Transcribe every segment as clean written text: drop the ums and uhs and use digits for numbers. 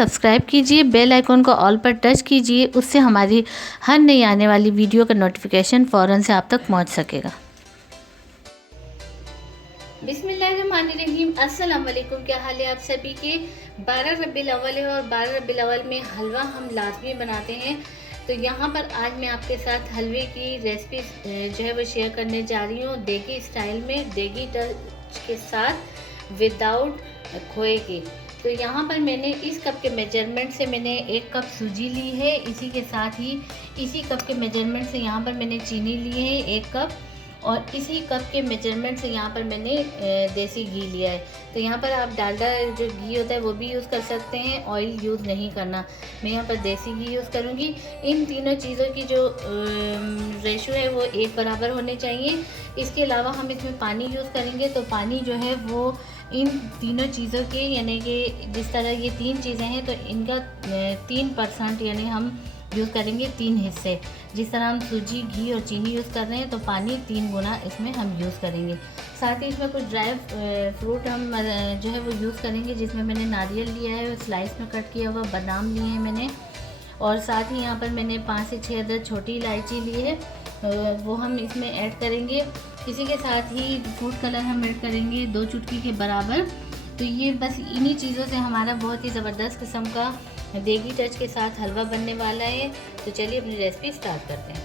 Subscribe कीजिए, bell icon को all पर टच कीजिए, उससे हमारी हर नई आने वाली वीडियो का नोटिफिकेशन फ़ौरन से आप तक पहुंच सकेगा। बिस्मिल्लाहिर्रहमानिर्रहीम, अस्सलाम वालेकुम। क्या हाल है आप सभी के। 12 रबीउल अव्वल है और 12 रबीउल अव्वल में हलवा हम लाजमी बनाते हैं। तो यहाँ पर आज मैं आपके साथ हलवे की रेसिपी जो है वो शेयर करने जा रही हूँ, देगी स्टाइल में, देगी टच के साथ, विदाउट खोए के। तो यहाँ पर मैंने इस कप के मेजरमेंट से मैंने 1 कप सूजी ली है। इसी के साथ ही इसी कप के मेजरमेंट से यहाँ पर मैंने चीनी ली है 1 कप, और इसी कप के मेजरमेंट से यहाँ पर मैंने देसी घी लिया है। तो यहाँ पर आप डालडा जो घी होता है वो भी यूज़ कर सकते हैं, ऑयल यूज़ नहीं करना। मैं यहाँ पर देसी घी यूज़ करूँगी। इन तीनों चीज़ों की जो रेशो है वो एक बराबर होने चाहिए। इसके अलावा हम इसमें पानी यूज़ करेंगे, तो पानी जो है वो इन तीनों चीज़ों के, यानी कि जिस तरह ये 3 चीज़ें हैं तो इनका 3% यानी हम यूज़ करेंगे 3 हिस्से। जिस तरह हम सूजी, घी और चीनी यूज़ कर रहे हैं तो पानी 3 गुना इसमें हम यूज़ करेंगे। साथ ही इसमें कुछ ड्राई फ्रूट हम जो है वो यूज़ करेंगे, जिसमें मैंने नारियल लिया है, स्लाइस में कट किया हुआ बादाम लिए हैं मैंने, और साथ ही यहाँ पर मैंने 5 से 6 अदद छोटी इलायची ली है, वो हम इसमें ऐड करेंगे। इसी के साथ ही फूड कलर हम ऐड करेंगे 2 चुटकी के बराबर। तो ये बस इन्हीं चीज़ों से हमारा बहुत ही ज़बरदस्त किस्म का देगी टच के साथ हलवा बनने वाला है। तो चलिए अपनी रेसिपी स्टार्ट करते हैं।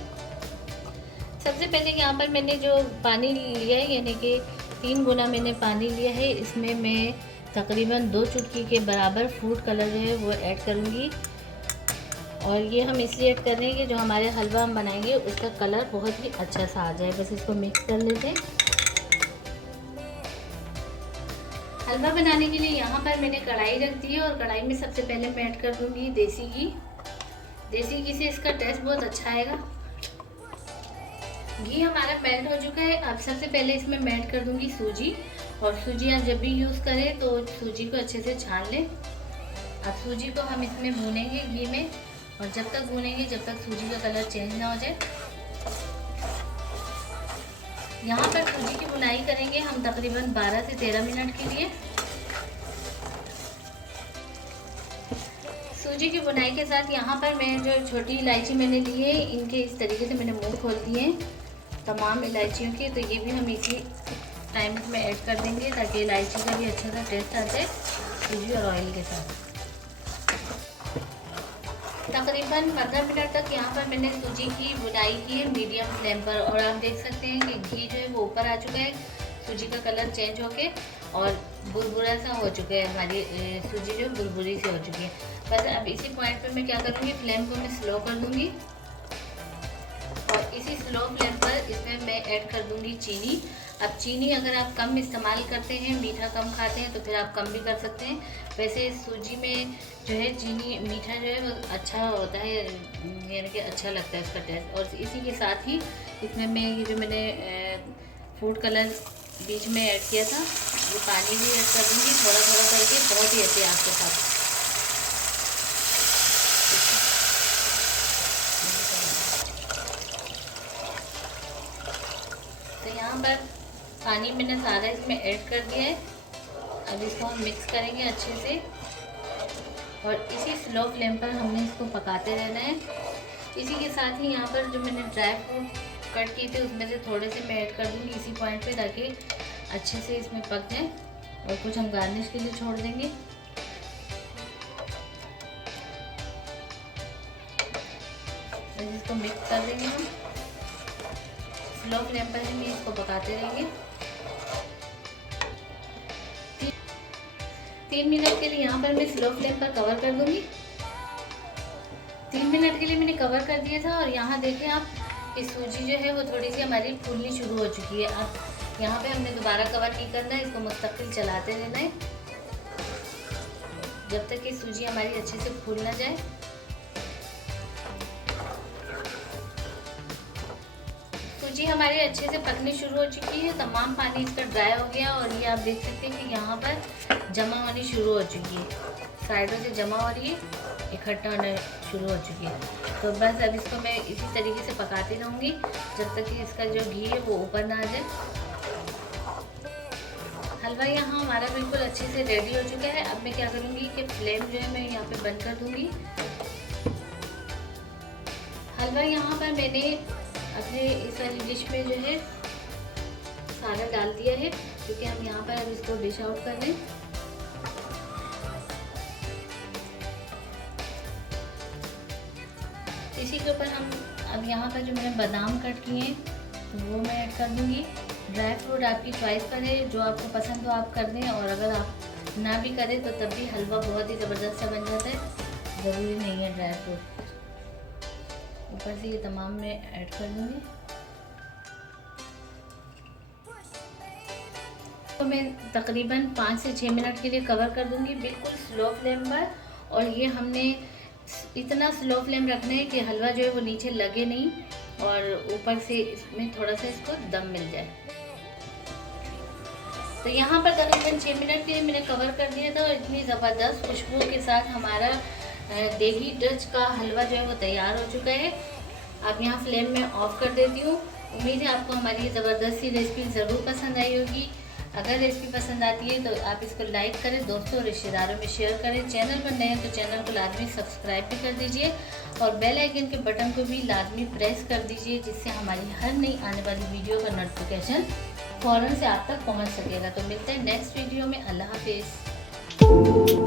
सबसे पहले यहाँ पर मैंने जो पानी लिया है, यानी कि 3 गुना मैंने पानी लिया है, इसमें मैं तकरीबन 2 चुटकी के बराबर फूड कलर जो है वो ऐड करूँगी। और ये हम इसलिए ऐड कर रहे हैं कि जो हमारे हलवा हम बनाएंगे उसका कलर बहुत ही अच्छा सा आ जाए। बस इसको मिक्स कर लेते हैं। हलवा बनाने के लिए यहाँ पर मैंने कढ़ाई रख दी है, और कढ़ाई में सबसे पहले मैं ऐड कर दूँगी देसी घी। देसी घी से इसका टेस्ट बहुत अच्छा आएगा। घी हमारा मेल्ट हो चुका है। अब सबसे पहले इसमें मैं ऐड कर दूँगी सूजी। और सूजी आप जब भी यूज़ करें तो सूजी को अच्छे से छान लें। अब सूजी को हम इसमें भूनेंगे घी में, और जब तक भूनेंगे जब तक सूजी का कलर चेंज ना हो जाए। यहाँ पर सूजी की भुनाई करेंगे हम तकरीबन 12 से 13 मिनट के लिए। सूजी की भुनाई के साथ यहाँ पर मैं जो छोटी इलायची मैंने ली है, इनके इस तरीके से मैंने मुंह खोल दिए हैं तमाम इलायचियों के। तो ये भी हम इसी टाइम में ऐड कर देंगे ताकि इलायची का भी अच्छा सा टेस्ट आ जाए सूजी और ऑयल के साथ। तकरीबन 15 मिनट तक यहाँ पर मैंने सूजी की भुनाई की है मीडियम फ्लेम पर, और आप देख सकते हैं कि घी जो है वो ऊपर आ चुका है, सूजी का कलर चेंज होके और बुरबुरा सा हो चुका है। हमारी सूजी जो बुरबुरी सी हो चुकी है। बस अब इसी पॉइंट पे मैं क्या करूँगी, फ्लेम को मैं स्लो कर दूँगी, और इसी स्लो फ्लेम पर इसमें मैं ऐड कर दूँगी चीनी। अब चीनी अगर आप कम इस्तेमाल करते हैं, मीठा कम खाते हैं, तो फिर आप कम भी कर सकते हैं। वैसे सूजी में जो है चीनी मीठा जो है वो अच्छा होता है, यानी कि अच्छा लगता है उसका टेस्ट। और इसी के साथ ही इसमें मैं ये जो मैंने फूड कलर बीच में ऐड किया था, ये पानी भी ऐड कर दूँगी थोड़ा थोड़ा करके, बहुत ही अच्छे आपके साथ। तो यहाँ पर पानी मैंने सारा इसमें ऐड कर दिया है। अब इसको हम मिक्स करेंगे अच्छे से, और इसी स्लो फ्लेम पर हमने इसको पकाते रहना है। इसी के साथ ही यहाँ पर जो मैंने ड्राई फ्रूट कट किए थे उसमें से थोड़े से मैं ऐड कर दूँगी इसी पॉइंट पे, ताकि अच्छे से इसमें पक जाए, और कुछ हम गार्निश के लिए छोड़ देंगे। बस इसको मिक्स कर देंगे हम स्लो फ्लेम पर, हम इसको पकाते रहेंगे 3 मिनट के लिए। यहाँ पर मैं स्लो फ्लेम पर कवर कर दूँगी। 3 मिनट के लिए मैंने कवर कर दिया था, और यहाँ देखें आप कि सूजी जो है वो थोड़ी सी हमारी फूलनी शुरू हो चुकी है। अब यहाँ पे हमने दोबारा कवर नहीं करना है, इसको मुस्तकिल चलाते रहना है जब तक कि सूजी हमारी अच्छे से फूल ना जाए। सूजी हमारी अच्छे से पकनी शुरू हो चुकी है, तमाम पानी इसका ड्राई हो गया, और ये आप देख सकते हैं कि यहाँ पर जमा होनी शुरू हो चुकी है, साइडों से जमा हो रही है, इकट्ठा होना शुरू हो चुकी है। तो बस अब इसको मैं इसी तरीके से पकाती रहूँगी जब तक कि इसका जो घी है वो ऊपर ना आ जाए। हलवा यहाँ हमारा बिल्कुल अच्छे से रेडी हो चुका है। अब मैं क्या करूँगी कि फ्लेम जो है मैं यहाँ पे बंद कर दूँगी। हलवा यहाँ पर मैंने अपने इस वाली डिश में जो है सारा डाल दिया है, क्योंकि हम यहाँ पर अब इसको डिश आउट कर लें। इसी के ऊपर हम अब यहाँ पर जो मैंने बादाम कट किए हैं तो वो मैं ऐड कर दूँगी। ड्राई फ्रूट आपकी चॉइस पर है, जो आपको पसंद हो आप कर दें, और अगर आप ना भी करें तो तब भी हलवा बहुत ही ज़बरदस्त सा बन जाता है। ज़रूरी नहीं है ड्राई फ्रूट। ऊपर से ये तमाम मैं ऐड कर दूँगी। तो मैं तकरीबन 5 से 6 मिनट के लिए कवर कर दूँगी, बिल्कुल स्लो फ्लेम पर। और ये हमने इतना स्लो फ्लेम रखना है कि हलवा जो है वो नीचे लगे नहीं और ऊपर से इसमें थोड़ा सा इसको दम मिल जाए। तो यहाँ पर तकरीबन 6 मिनट के लिए मैंने कवर कर दिया था और इतनी ज़बरदस्त खुशबू के साथ हमारा देगी डच का हलवा जो है वो तैयार हो चुका है। अब यहाँ फ्लेम में ऑफ कर देती हूँ। उम्मीद है आपको हमारी ज़बरदस्त सी रेसिपी ज़रूर पसंद आई होगी। अगर रेसिपी पसंद आती है तो आप इसको लाइक करें, दोस्तों और रिश्तेदारों में शेयर करें। चैनल पर नए हैं तो चैनल को लाजमी सब्सक्राइब भी कर दीजिए और बेल आइकन के बटन को भी लाजमी प्रेस कर दीजिए, जिससे हमारी हर नई आने वाली वीडियो का नोटिफिकेशन फ़ौरन से आप तक पहुंच सकेगा। तो मिलते हैं नेक्स्ट वीडियो में। अल्लाह हाफिज़।